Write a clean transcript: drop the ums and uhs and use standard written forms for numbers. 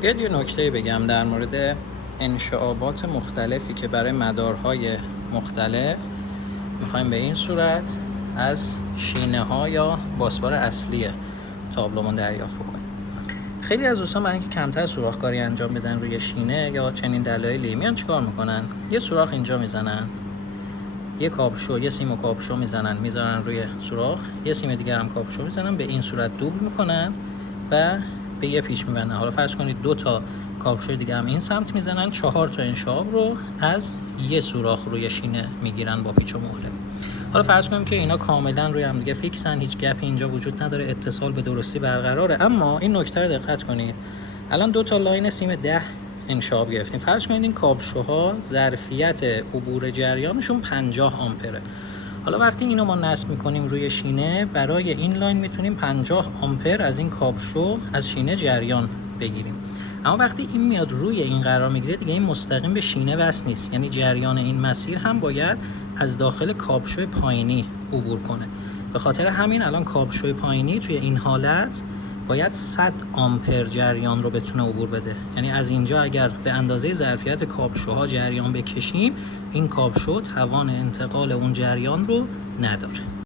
بیاید یه نکته بگم در مورد انشعابات مختلفی که برای مدارهای مختلف میخوایم به این صورت از شینه ها یا باسبار اصلی تابلومون دریافت کنیم. خیلی از دوستان برای اینکه کمتر سوراخ‌کاری انجام بدن روی شینه یا چنین دلایلی میان چیکار میکنن؟ یه سوراخ اینجا میزنن، یه کابشو، یه سیم و کابشو میذارن روی سوراخ، یه سیم دیگر هم کابشو میزنن، به این صورت دوبل میکنن و به یه پیچ میبندن. حالا فرض کنید 2 تا کابشوی دیگه هم این سمت میزنن، 4 تا انشعاب رو از یه سوراخ روی شینه میگیرن با پیچ و مهره. حالا فرض کنیم که اینا کاملا روی هم دیگه فیکسن، هیچ گپی اینجا وجود نداره، اتصال به درستی برقراره. اما این نکته رو دقت کنید، الان 2 تا لاین سیم 10 انشعاب گرفتیم. فرض کنید این کابشوها ظرفیت عبور جریانشون 50 آمپره. حالا وقتی اینو ما نصب میکنیم روی شینه، برای این لاین میتونیم 50 آمپر از این کابشو از شینه جریان بگیریم. اما وقتی این میاد روی این قرار میگیره، دیگه این مستقیم به شینه وصل نیست، یعنی جریان این مسیر هم باید از داخل کابشوی پایینی عبور کنه. به خاطر همین الان کابشوی پایینی توی این حالت باید 100 آمپر جریان رو بتونه عبور بده. یعنی از اینجا اگر به اندازه ظرفیت کابشوها جریان بکشیم، این کابشو توان انتقال اون جریان رو نداره.